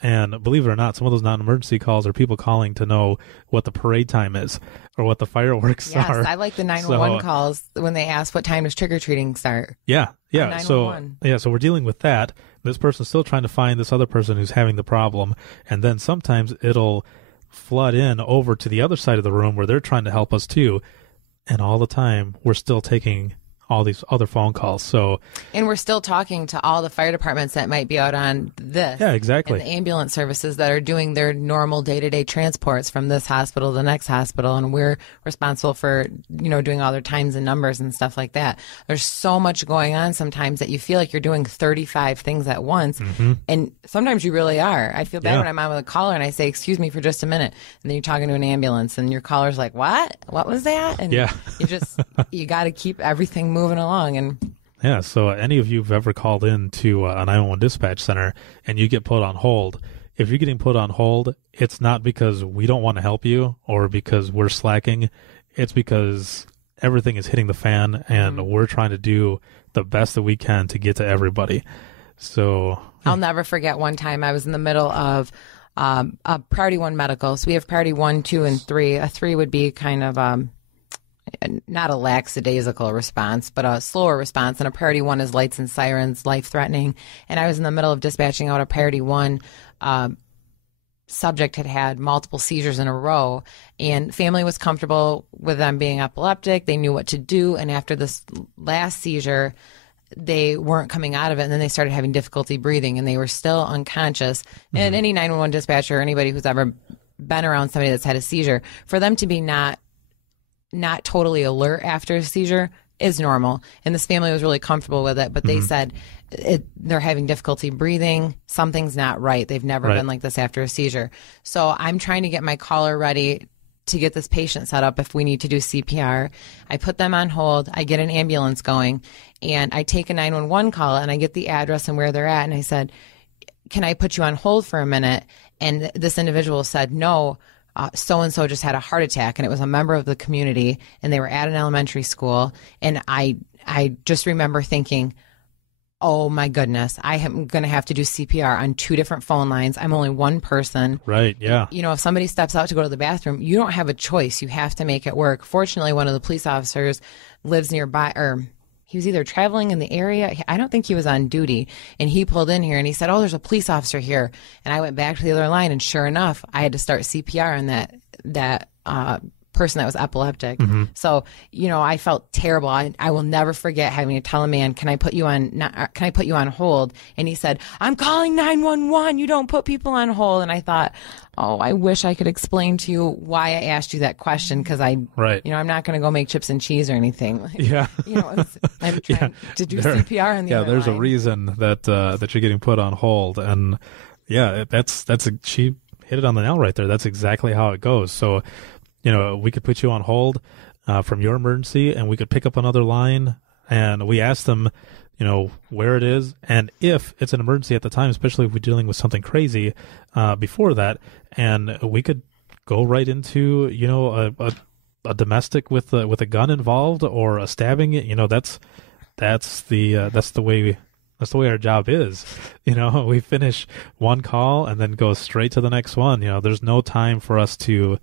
And believe it or not, some of those non-emergency calls are people calling to know what the parade time is or what the fireworks are. Yes, I like the 911 calls when they ask what time does trick-or-treating start. Yeah. So we're dealing with that. This person's still trying to find this other person who's having the problem. And then sometimes it'll flood in over to the other side of the room where they're trying to help us too. And all the time, we're still taking all these other phone calls. And we're still talking to all the fire departments that might be out on this. Yeah, exactly. And the ambulance services that are doing their normal day-to-day transports from this hospital to the next hospital. And we're responsible for, you know, doing all their times and numbers and stuff like that. There's so much going on sometimes that you feel like you're doing 35 things at once. And sometimes you really are. I feel bad when I'm on with a caller and I say, excuse me for just a minute. And then you're talking to an ambulance and your caller's like, what? What was that? And you got to keep everything moving along. And yeah, so any of you who've ever called in to a 911 dispatch center and you get put on hold, if you're getting put on hold, it's not because we don't want to help you or because we're slacking. It's because everything is hitting the fan, and we're trying to do the best that we can to get to everybody. So I'll never forget one time I was in the middle of a Priority 1 medical. So we have Priority 1, 2, and 3. A 3 would be kind of not a lackadaisical response, but a slower response. And a Priority 1 is lights and sirens, life-threatening. And I was in the middle of dispatching out a Priority 1. Subject had multiple seizures in a row, and family was comfortable with them being epileptic. They knew what to do. And after this last seizure, they weren't coming out of it, and then they started having difficulty breathing, and they were still unconscious. And any 911 dispatcher or anybody who's ever been around somebody that's had a seizure, for them to be not totally alert after a seizure is normal. And this family was really comfortable with it, but they said they're having difficulty breathing. Something's not right. They've never been like this after a seizure. So I'm trying to get my caller ready to get this patient set up if we need to do CPR. I put them on hold. I get an ambulance going, and I take a 911 call, and I get the address and where they're at. And I said, can I put you on hold for a minute? And this individual said, no, so-and-so just had a heart attack, and it was a member of the community, and they were at an elementary school. And I just remember thinking, oh my goodness, I am going to have to do CPR on 2 different phone lines. I'm only one person. Right, yeah. You know, if somebody steps out to go to the bathroom, you don't have a choice. You have to make it work. Fortunately, one of the police officers lives nearby, or he was either traveling in the area. I don't think he was on duty. And he pulled in here and he said, oh, there's a police officer here. And I went back to the other line, and sure enough, I had to start CPR on that person that was epileptic. So, you know, I felt terrible. I will never forget having to tell a man, can I put you on hold? And he said, I'm calling 911. You don't put people on hold. And I thought, oh, I wish I could explain to you why I asked you that question, because I'm not going to go make chips and cheese or anything. Like, you know, I'm trying to do CPR on the other there's line. a reason that you're getting put on hold, and she hit it on the nail right there. That's exactly how it goes. So, you know, we could put you on hold from your emergency, and we could pick up another line, and we ask them, you know, where it is, and if it's an emergency at the time, especially if we're dealing with something crazy before that, and we could go right into, you know, a domestic with a gun involved, or a stabbing. You know, that's the way our job is. You know, we finish one call and then go straight to the next one. You know, there's no time for us to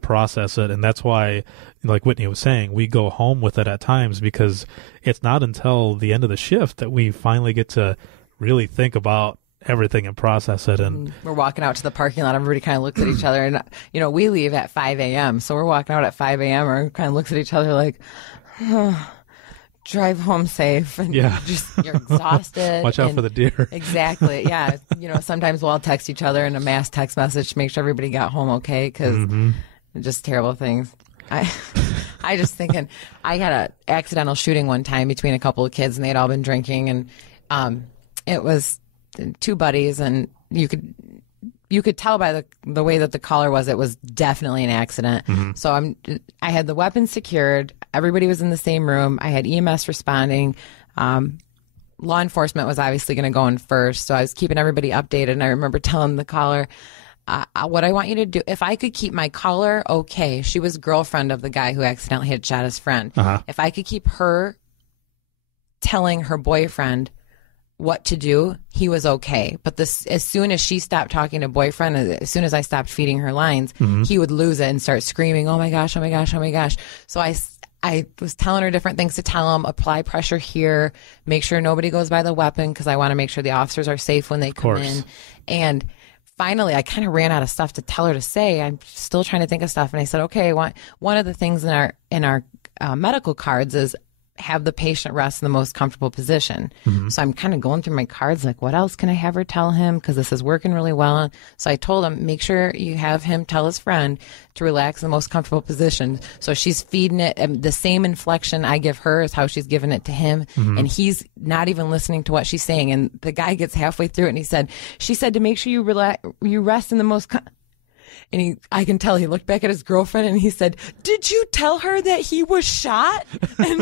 process it. And that's why, like Whitney was saying, we go home with it at times, because it's not until the end of the shift that we finally get to really think about everything and process it. And we're walking out to the parking lot. Everybody kind of looks at each other, and, you know, we leave at 5 a.m. So we're walking out at 5 a.m. and kind of looks at each other like, oh, drive home safe. And you're exhausted. Watch out for the deer. Exactly. Yeah. You know, sometimes we'll all text each other in a mass text message to make sure everybody got home okay, because just terrible things. I just thinking, I had an accidental shooting one time between a couple of kids, and they had all been drinking, and it was 2 buddies, and you could tell by the way that the caller was, it was definitely an accident. So I had the weapon secured. Everybody was in the same room. I had EMS responding. Law enforcement was obviously going to go in first, so I was keeping everybody updated. And I remember telling the caller, what I want you to do, if I could keep my caller okay, she was girlfriend of the guy who accidentally had shot his friend. If I could keep her telling her boyfriend what to do, he was okay. But as soon as she stopped talking to boyfriend, as soon as I stopped feeding her lines, he would lose it and start screaming, oh my gosh, oh my gosh, oh my gosh. So I was telling her different things to tell him, apply pressure here, make sure nobody goes by the weapon, because I want to make sure the officers are safe when they come in. And finally, I kind of ran out of stuff to tell her to say. I'm still trying to think of stuff. And I said, okay, one of the things in our medical cards is have the patient rest in the most comfortable position. So I'm kind of going through my cards, like, what else can I have her tell him? Because this is working really well. So I told him, make sure you have him tell his friend to relax in the most comfortable position. So she's feeding it, and the same inflection I give her is how she's giving it to him. And he's not even listening to what she's saying. And the guy gets halfway through it, and she said to make sure you rest in the most and I can tell he looked back at his girlfriend, and he said, did you tell her that he was shot? And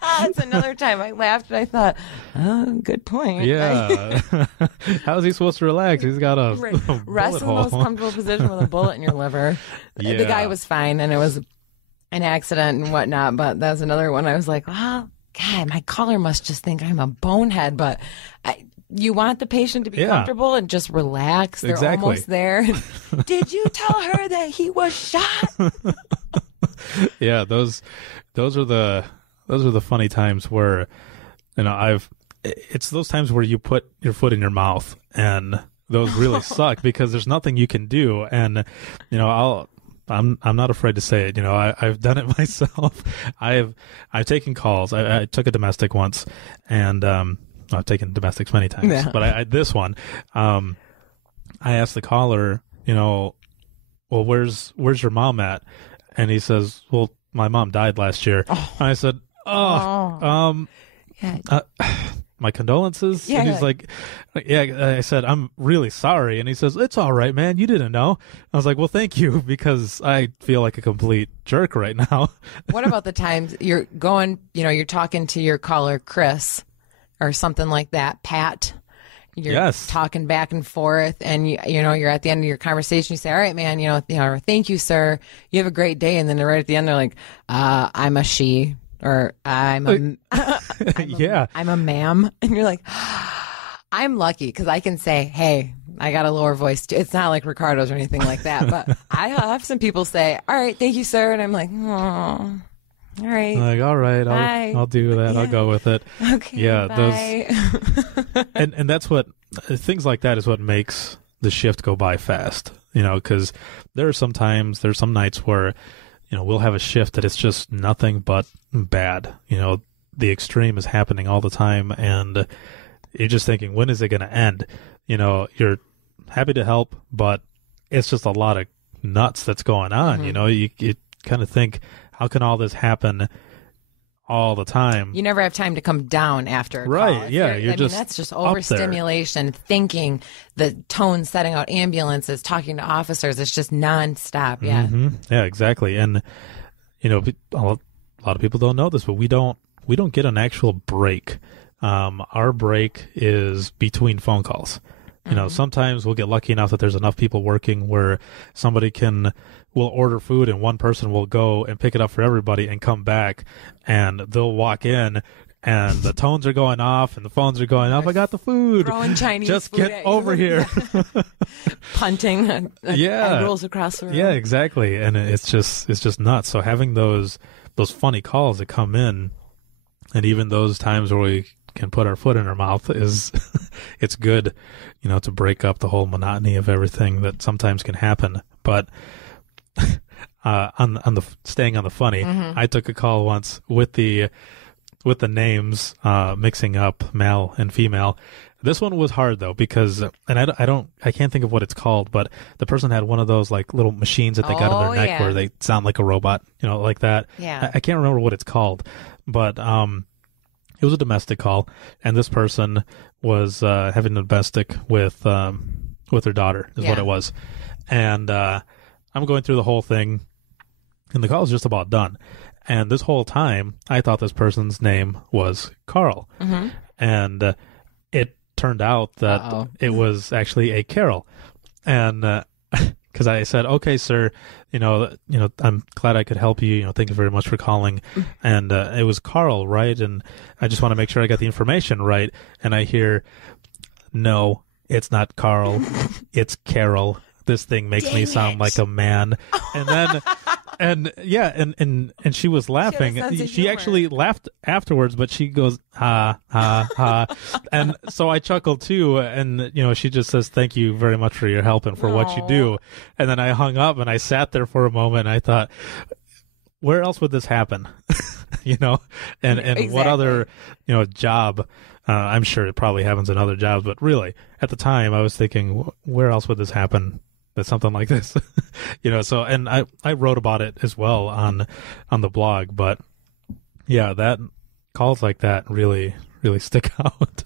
that's another time I laughed, and I thought, oh, good point. Yeah. How is he supposed to relax? He's got a rest in the most comfortable position with a bullet in your liver. The guy was fine, and an accident and whatnot, but that's another one. I was like, well, God, my caller must just think I'm a bonehead, but you want the patient to be comfortable and just relax. They're almost there. Did you tell her that he was shot? Yeah, those are the funny times where, it's those times where you put your foot in your mouth, and those really suck because there's nothing you can do. And I'm not afraid to say it. I've done it myself. I've taken calls. I took a domestic once, and I've taken domestics many times, but this one, I asked the caller, well, where's your mom at? And he says, well, my mom died last year. And I said, my condolences. Yeah, and he's like, I said, I'm really sorry. And he says, it's all right, man. You didn't know. I was like, well, thank you, because I feel like a complete jerk right now. What about the times you're going, you're talking to your caller, Chris, or something like that, Pat? You're talking back and forth, and you're at the end of your conversation. You say, "All right, man, thank you, sir. You have a great day." And then right at the end, they're like, "I'm a she," or "I'm a I'm a ma'am," and you're like, "I'm lucky because I can say, hey, I got a lower voice too." It's not like Ricardo's or anything like that, but I have some people say, "All right, thank you, sir," and I'm like, "Oh." All right. Like, all right, I'll do that. Yeah. I'll go with it. Okay. Yeah. Bye. Those, and that's what things like that is what makes the shift go by fast. Because there's some nights where, we'll have a shift that it's just nothing but bad. The extreme is happening all the time, and you're just thinking, when is it going to end? You're happy to help, but it's just a lot of nuts that's going on. Mm-hmm. You kind of think, how can all this happen all the time? You never have time to come down after a right, call. Yeah. That's just overstimulation, thinking, the tone, setting out ambulances, talking to officers. It's just nonstop. Yeah. Mm-hmm. Yeah, exactly. And, a lot of people don't know this, but we don't get an actual break. Our break is between phone calls. Sometimes we'll get lucky enough that there's enough people working where somebody will order food and one person will go and pick it up for everybody and come back, and they'll walk in and the tones are going off and the phones are going off. I got the food. Throwing Chinese Just food get over here. Punting egg rolls across the room. Yeah, exactly. And it's just nuts. So having those funny calls that come in, and even those times where we can put our foot in our mouth, is it's good, to break up the whole monotony of everything that sometimes can happen. But on the staying on the funny, mm-hmm. I took a call once with the names mixing up male and female. This one was hard though, because, and I can't think of what it's called, but the person had one of those like little machines that they got on their neck where they sound like a robot, like that. Yeah. I can't remember what it's called, but it was a domestic call, and this person was having a domestic with their daughter, is what it was. And I'm going through the whole thing, and the call is just about done. And this whole time, I thought this person's name was Carl. Mm-hmm. And it turned out that it was actually a Carol. And because I said, okay, sir, I'm glad I could help you. Thank you very much for calling. And it was Carl, right? And I just want to make sure I got the information right. And I hear, no, it's not Carl. It's Carol. This thing makes me sound like a man. And then, and she was laughing. She actually laughed afterwards, but she goes, ha, ha, ha. And so I chuckled too. And, she just says, thank you very much for your help and for what you do. And then I hung up and I sat there for a moment. And I thought, where else would this happen? And exactly. What other, job, I'm sure it probably happens in other jobs, but really at the time I was thinking, where else would this happen? That's something like this, so, and I wrote about it as well on the blog, but yeah, that calls like that really, really stick out.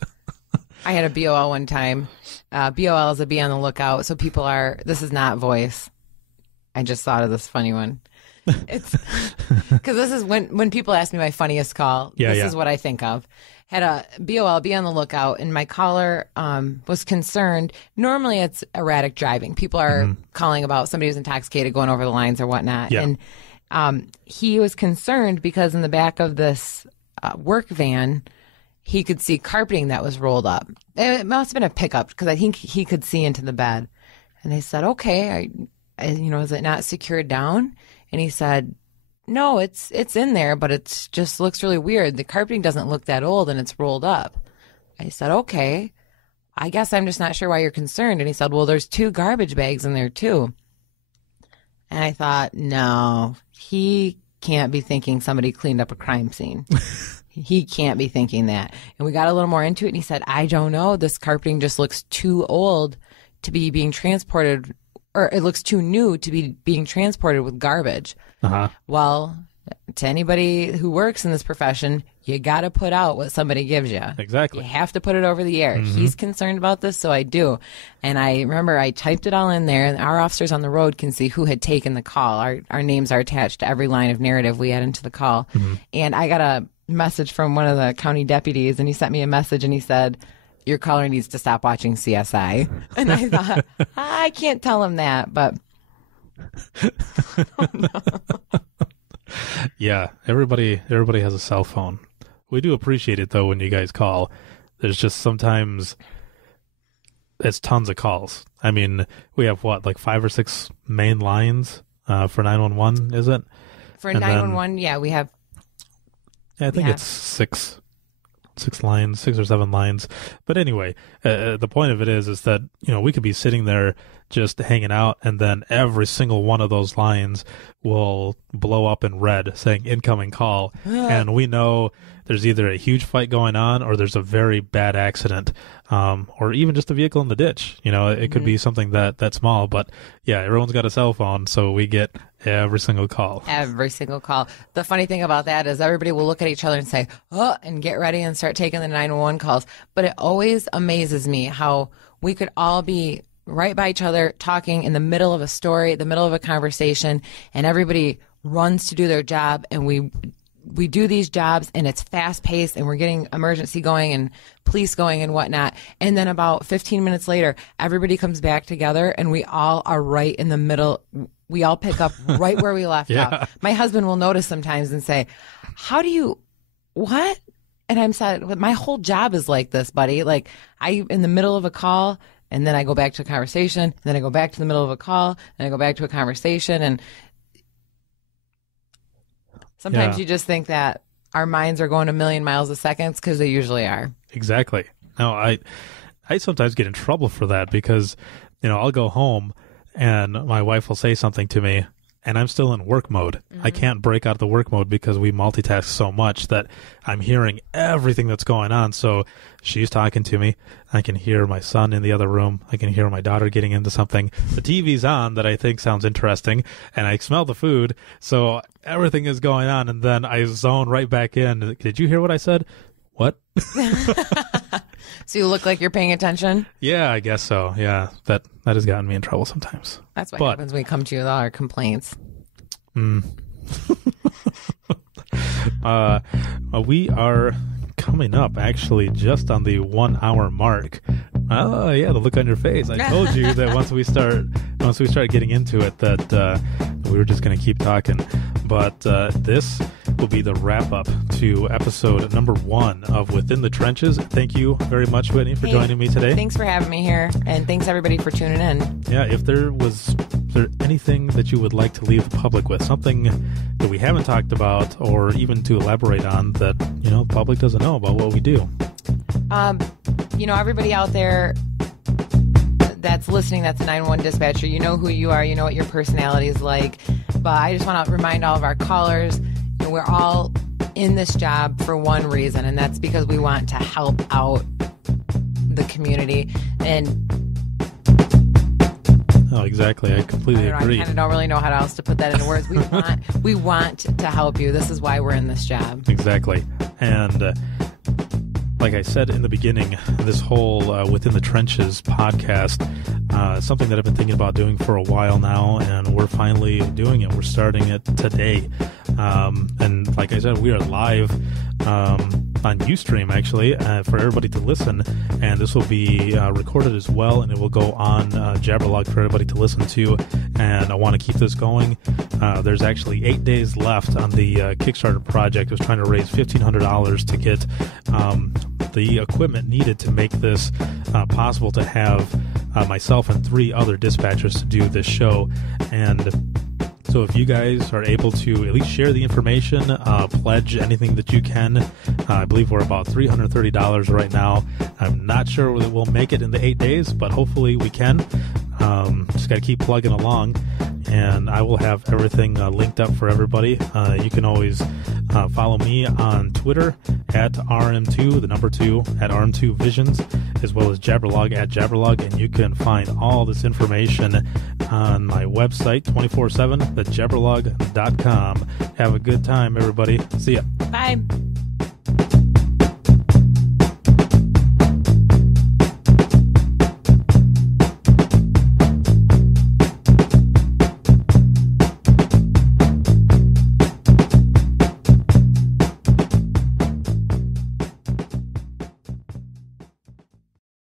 I had a BOL one time. BOL is a be on the lookout. So this is not voice. I just thought of this funny one. It's because this is when people ask me my funniest call, this is what I think of. Had a BOL, be on the lookout, and my caller was concerned. Normally it's erratic driving. People are calling about somebody who's intoxicated going over the lines or whatnot. Yeah. he was concerned because in the back of this work van, he could see carpeting that was rolled up. It must have been a pickup because I think he could see into the bed. And I said, okay, is it not secured down? And he said, no, it's in there, but it just looks really weird. The carpeting doesn't look that old and it's rolled up. I said, okay, I guess I'm just not sure why you're concerned. And he said, well, there's 2 garbage bags in there too. And I thought, no, he can't be thinking somebody cleaned up a crime scene. He can't be thinking that. And we got a little more into it, and he said, I don't know. This carpeting just looks too old to be being transported, or it looks too new to be being transported with garbage. Uh-huh. Well, to anybody who works in this profession, you got to put out what somebody gives you. Exactly. You have to put it over the air. Mm-hmm. He's concerned about this, so I do. And I remember I typed it all in there, and our officers on the road can see who had taken the call. Our names are attached to every line of narrative we add into the call. Mm-hmm. And I got a message from one of the county deputies, and he sent me a message, and he said, your caller needs to stop watching CSI. And I thought, I can't tell him that, but... Yeah, everybody has a cell phone. We do appreciate it, though, when you guys call. There's just sometimes it's tons of calls. I mean, we have, 5 or 6 main lines for 911, is it? For 911, yeah, we have... Yeah, I think it's 6 lines, 6 or 7 lines. But anyway, the point of it is that, we could be sitting there just hanging out, and then every single one of those lines will blow up in red saying incoming call. And we know there's either a huge fight going on or there's a very bad accident, or even just a vehicle in the ditch. It could be something that small. But yeah, everyone's got a cell phone, so we get every single call. Every single call. The funny thing about that is everybody will look at each other and say, oh, and get ready and start taking the 911 calls. But it always amazes me how we could all be right by each other talking in the middle of a story, the middle of a conversation, and everybody runs to do their job, and we do these jobs, and it's fast paced, and we're getting emergency going and police going and whatnot. And then about 15 minutes later, everybody comes back together, and we all are right in the middle. We all pick up right where we left out. My husband will notice sometimes and say, what? And I'm sad. My whole job is like this, buddy. Like, I in the middle of a call, and then I go back to a conversation, and then I go back to the middle of a call, and I go back to a conversation. And sometimes you just think that our minds are going a million miles a second, because they usually are. Exactly. No, I sometimes get in trouble for that because, I'll go home and my wife will say something to me and I'm still in work mode. Mm-hmm. I can't break out of the work mode because we multitask so much that I'm hearing everything that's going on. So she's talking to me. I can hear my son in the other room. I can hear my daughter getting into something. The TV's on that I think sounds interesting, and I smell the food. So everything is going on, and then I zone right back in. Did you hear what I said? What? So you look like you're paying attention? Yeah, I guess so. Yeah, that has gotten me in trouble sometimes. That's what happens when we come to you with all our complaints. We are coming up actually just on the 1 hour mark. Oh yeah, the look on your face. I told you that once we start getting into it that we were just going to keep talking. But this will be the wrap up to episode number 1 of Within the Trenches. Thank you very much, Whitney, for joining me today. Thanks for having me here, and thanks everybody for tuning in. Yeah, is there anything that you would like to leave the public with, something that we haven't talked about, or even to elaborate on that the public doesn't know about what we do? Everybody out there that's listening, that's a 911 dispatcher, you know who you are, you know what your personality is like. But I just want to remind all of our callers, we're all in this job for one reason, and that's because we want to help out the community. And oh, exactly. I completely agree. I kind of don't really know how else to put that into words. We want to help you. This is why we're in this job. Exactly. And like I said in the beginning, this whole Within the Trenches podcast, something that I've been thinking about doing for a while now, and we're finally doing it. We're starting it today. And like I said, we are live Ustream, actually, for everybody to listen. And this will be recorded as well, and it will go on Jabberlog for everybody to listen to. And I want to keep this going. There's actually 8 days left on the Kickstarter project. I was trying to raise $1,500 to get the equipment needed to make this possible to have myself and 3 other dispatchers to do this show. And so if you guys are able to at least share the information, pledge anything that you can, I believe we're about $330 right now. I'm not sure whether we'll make it in the 8 days, but hopefully we can. Just got to keep plugging along, and I will have everything linked up for everybody. You can always follow me on Twitter at RM2, the number 2, at RM2Visions, as well as Jabberlog at Jabberlog, and you can find all this information on my website 24/7, thejabberlog.com. Have a good time, everybody. See ya. Bye.